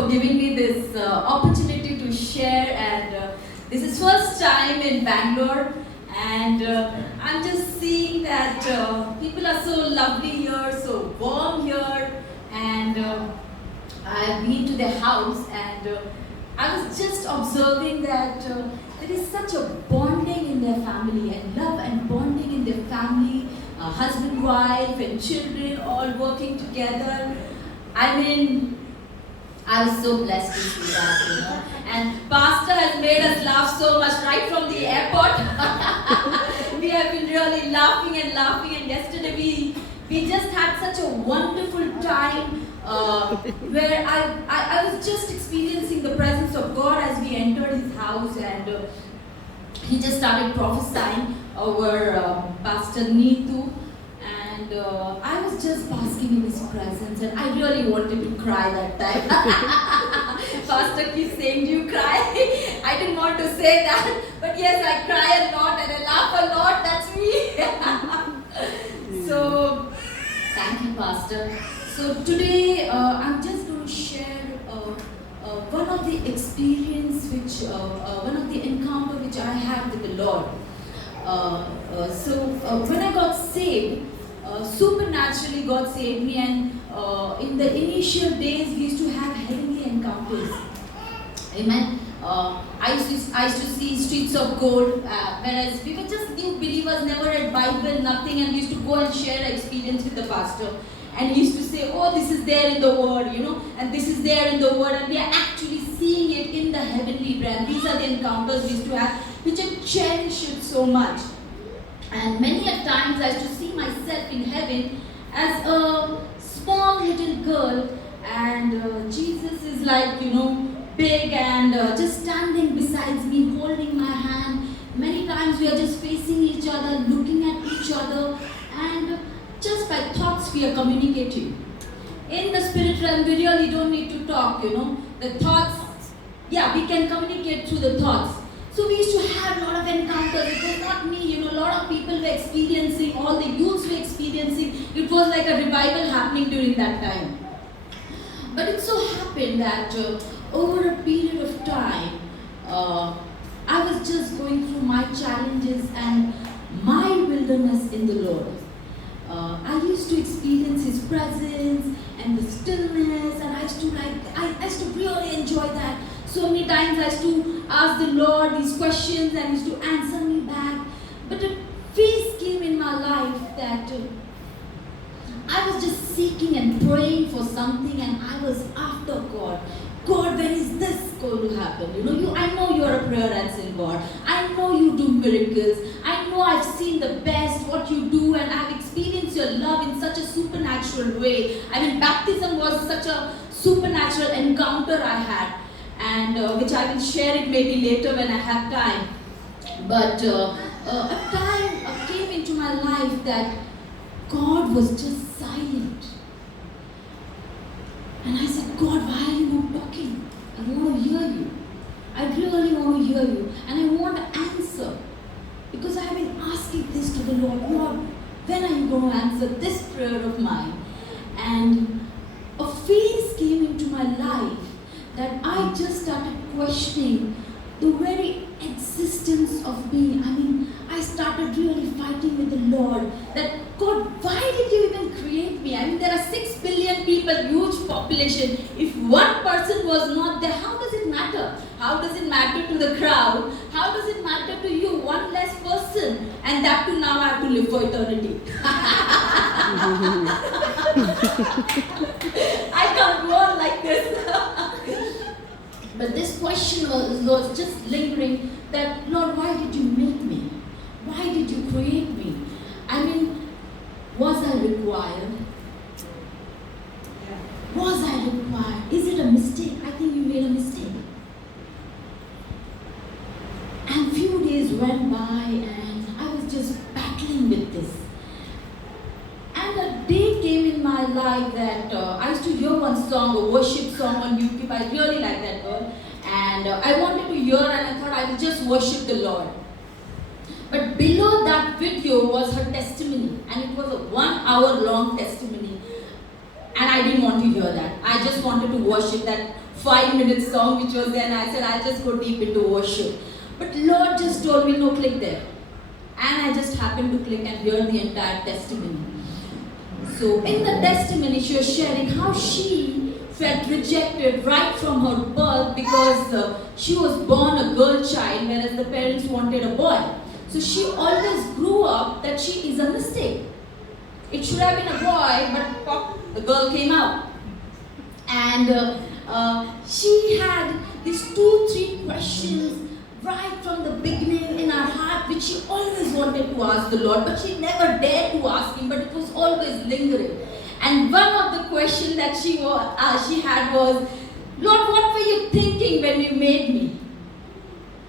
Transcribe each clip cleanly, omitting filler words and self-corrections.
for giving me this opportunity to share. And this is first time in Bangalore, and I'm just seeing that people are so lovely here, so warm here, and I've been to their house, and I was just observing that there is such a bonding in their family, and love and bonding in their family, husband, wife, and children all working together. I mean, I was so blessed to see that. And Pastor has made us laugh so much right from the airport. We have been really laughing, and yesterday we just had such a wonderful time where I was just experiencing the presence of God as we entered his house, and he just started prophesying over Pastor Neetu. And I was just basking in his presence, and I really wanted to cry that time. Pastor keeps saying, "Do you cry?" I didn't want to say that, but yes, I cry a lot and I laugh a lot. That's me. So, thank you, Pastor. So today, I'm just going to share one of the experience one of the encounter which I had with the Lord. When I got saved, supernaturally God saved me, and in the initial days we used to have heavenly encounters. Amen. I used to see streets of gold, whereas we were just new believers, never read Bible, nothing, and we used to go and share our experience with the pastor. And he used to say, "Oh, this is there in the Word, and this is there in the Word," and we are actually seeing it in the heavenly realm. These are the encounters we used to have, which I cherish it so much. And many a times I used to see myself in heaven as a small little girl, and Jesus is like, big, and just standing beside me, holding my hand. Many times we are just facing each other, looking at each other, and just by thoughts we are communicating. In the spirit realm, we really don't need to talk, The thoughts, we can communicate through the thoughts. So we used to have a lot of encounters. It was not me, a lot of people were experiencing, all the youths were experiencing. It was like a revival happening during that time. But it so happened that over a period of time, I was just going through my challenges and my wilderness in the Lord. I used to experience his presence and the stillness, and I used to really enjoy that. So many times I used to ask the Lord these questions, and he used to answer me back. But a phase came in my life that I was just seeking and praying for something, and I was after God. God, when is this going to happen? I know you're a prayer answering God. I know you do miracles. I know I've seen the best, what you do, and I've experienced your love in such a supernatural way. I mean, baptism was such a supernatural encounter I had, and which I will share it maybe later when I have time. But a time came into my life that God was just silent. And I said, "God, why are you not talking? I want to hear you. I really want to hear you. And I want to answer. Because I have been asking this to the Lord. Lord, when are you going to answer this prayer of mine?" And a phase came into my life that I just started questioning the very existence of me. I mean, I started really fighting with the Lord that, "God, why did you even create me? I mean, there are 6 billion people, huge population. If one person was not there, how does it matter? How does it matter to the crowd? How does it matter to you? One less person. And that too now I have to live for eternity." I can't go on like this. But this question was just lingering that, "Lord, why did you make me? Why did you create me? I mean, was I required? Was I required? Is it a mistake? I think you made a mistake." And few days went by, and I was just battling with this. And a day came in my life that I used to hear one song, a worship song on YouTube. I really like that girl. And I wanted to hear, and I thought I would just worship the Lord. But below that video was her testimony, and it was a 1 hour long testimony. And I didn't want to hear that. I just wanted to worship that 5-minute song which was there, and I said, I'll just go deep into worship. But Lord just told me, no, click there. And I just happened to click and hear the entire testimony. So in the testimony, she was sharing how she felt rejected right from her birth because she was born a girl child, whereas the parents wanted a boy. So she always grew up that she is a mistake. It should have been a boy, but pop, the girl came out. And she had these 2-3 questions right from the beginning in her heart, which she always wanted to ask the Lord, but she never dared to ask Him, but it was always lingering. And one of the questions that she had was, Lord, what were you thinking when you made me?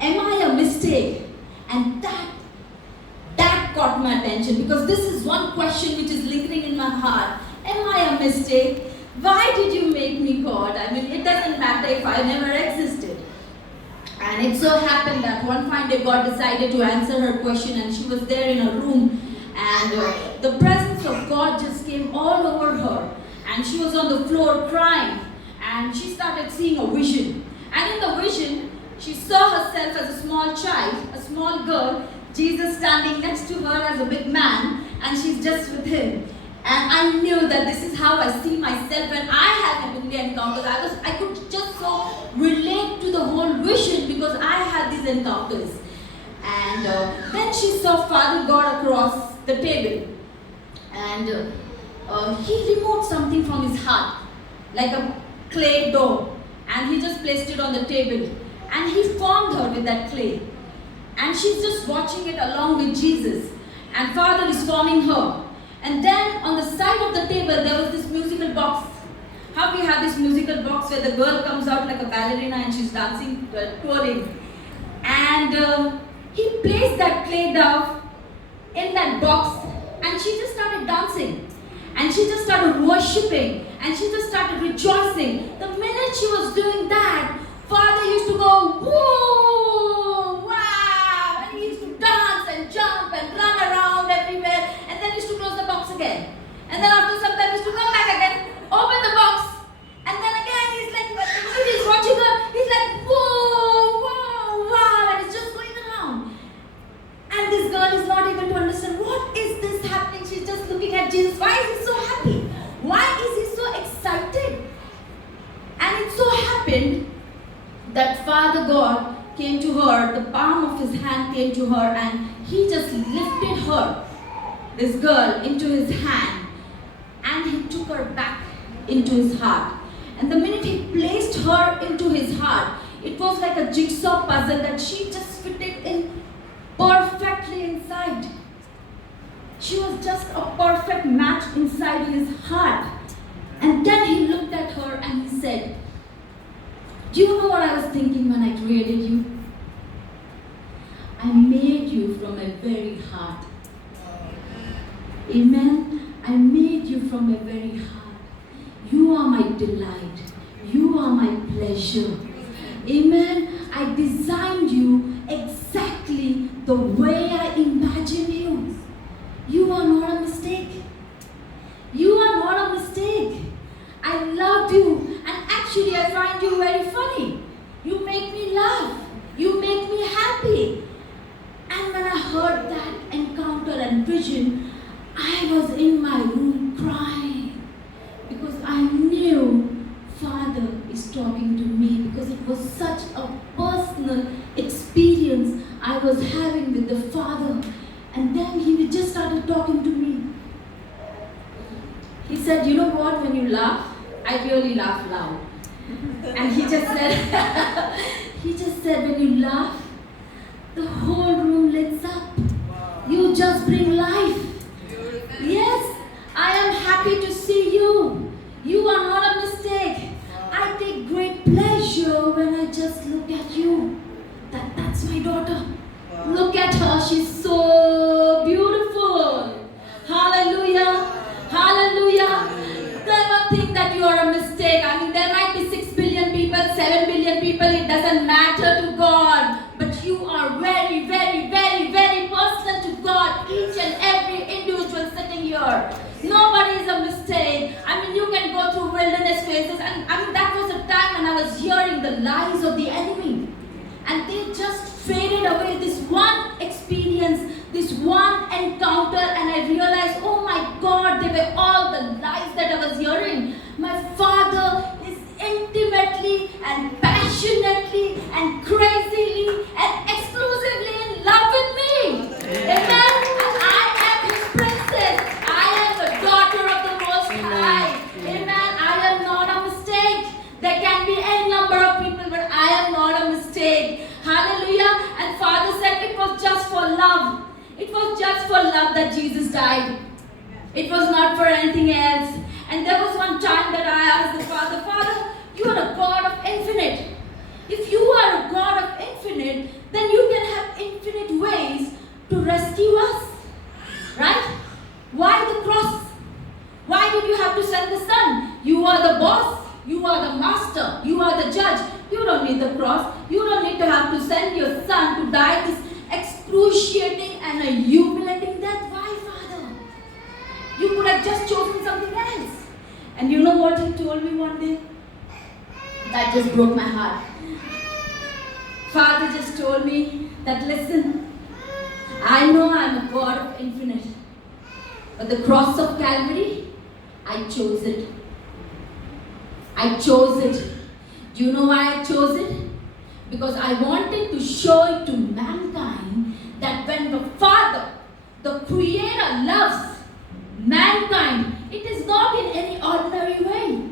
Am I a mistake? And that caught my attention, because this is one question which is lingering in my heart. Am I a mistake? Why did you make me, God? I mean, it doesn't matter if I never existed. And it so happened that one fine day God decided to answer her question, and she was there in a room, and the presence of God just came all over her, and she was on the floor crying, and she started seeing a vision. And in the vision, she saw herself as a small child, a small girl, Jesus standing next to her as a big man, and she's just with Him. And I knew that this is how I see myself when I have heavenly encounters. I could just so relate to the whole vision because I had these encounters. And then she saw Father God across the table. And He removed something from His heart, like a clay dough. And He just placed it on the table. And He formed her with that clay. And she's just watching it along with Jesus. And Father is forming her. And then on the side of the table, there was this musical box. How we have this musical box where the girl comes out like a ballerina and she's dancing, twirling. And He placed that clay dough in that box, and she just started dancing. And she just started worshipping. And she just started rejoicing. The minute she was doing that, Father used to go, whoa, wow. And He used to dance and jump and run around everywhere. And then He used to close the box again. And then after some time, He used to come back again, open the box. And then again, He's like, when He's watching her, He's like, whoa, wow, wow. And it's just going around. And this girl is not able to understand, what is this happening? She's just looking at Jesus. Why is He so happy? Why is He so excited? And it so happened that Father God came to her, the palm of His hand came to her, and He just lifted her, this girl, into His hand, and He took her back into His heart. And the minute He placed her into His heart, it was like a jigsaw puzzle that she just fitted in perfectly inside. She was just a perfect match inside His heart. And then He looked at her and He said, do you know what I was thinking when I created you? I made you from my very heart. Amen. I made you from my very heart. You are my delight. You are my pleasure. Amen. I designed you exactly the way I imagined you. You are not a mistake. You are not a mistake. I loved you, and actually I find you very funny. You make me laugh. You make me happy. And when I heard that encounter and vision, I was in my room crying because I knew Father is talking to me, because it was such a personal experience I was having with the Father. And then He just started talking to me. He said, you know what, when you laugh, I really laugh loud. And He just said, when you laugh, the whole room lights up. You just bring life. Yes, I am happy to see you. You are not a mistake. I take great pleasure when I just look at you. That's my daughter. Look at her, she's so beautiful. Hallelujah. Hallelujah. Never think that you are a mistake. I mean, there might be 6 billion people, 7 billion people, it doesn't matter to God. But you are very, very, very, very personal to God. Each and every individual sitting here here. Nobody is a mistake. I mean, you can go through wilderness phases, and I mean, that was a time when I was hearing the lies of the enemy. And they just faded away. This one experience, this one encounter, and I realized, oh my God, they were all the lies that I was hearing. My Father is intimately and passionately and crazily and exclusively in love with me. Amen. And I am His princess. I am the daughter of the Most High. Amen. I am not a mistake. There can be any number of people, but I am not a mistake. Hallelujah. And Father said it was just for love. It was just for love that Jesus died. It was not for anything else. And there was one time that I asked the Father, Father, you are a God of infinite. If you are a God of infinite, then you can have infinite ways to rescue us. Right? Why the cross? Why did you have to send the Son? You are the boss. You are the master. You are the judge. You don't need the cross. You don't need to have to send your Son to die this excruciating and a humiliating death. Why, Father? You could have just chosen something else. And you know what He told me one day? That just broke my heart. Father just told me that, listen, I know I'm a God of infinite, but the cross of Calvary, I chose it. I chose it. Do you know why I chose it? Because I wanted to show it to mankind that when the Father, the Creator, loves mankind, it is not in any ordinary way.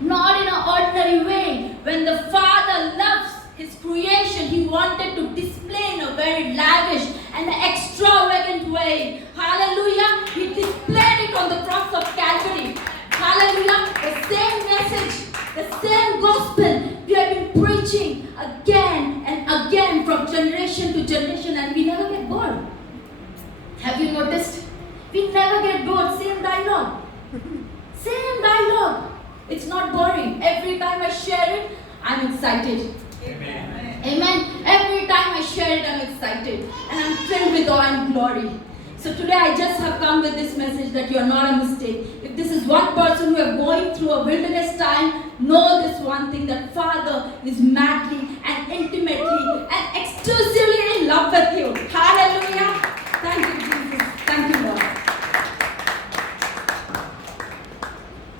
Not in an ordinary way. When the Father loves His creation, He wanted to display in a very lavish and extravagant way. Hallelujah. He displayed it on the cross of Calvary. Hallelujah. The same message, the same gospel we have been preaching again and again from generation to generation, and we never get bored. Have you noticed? We never get bored. Same dialogue. Same dialogue. It's not boring. Every time I share it, I'm excited. Amen. Amen. Every time I share it, I'm excited. And I'm filled with awe and glory. So today I just have come with this message that you are not a mistake. If this is one person who is going through a wilderness time, know this one thing, that Father is madly and intimately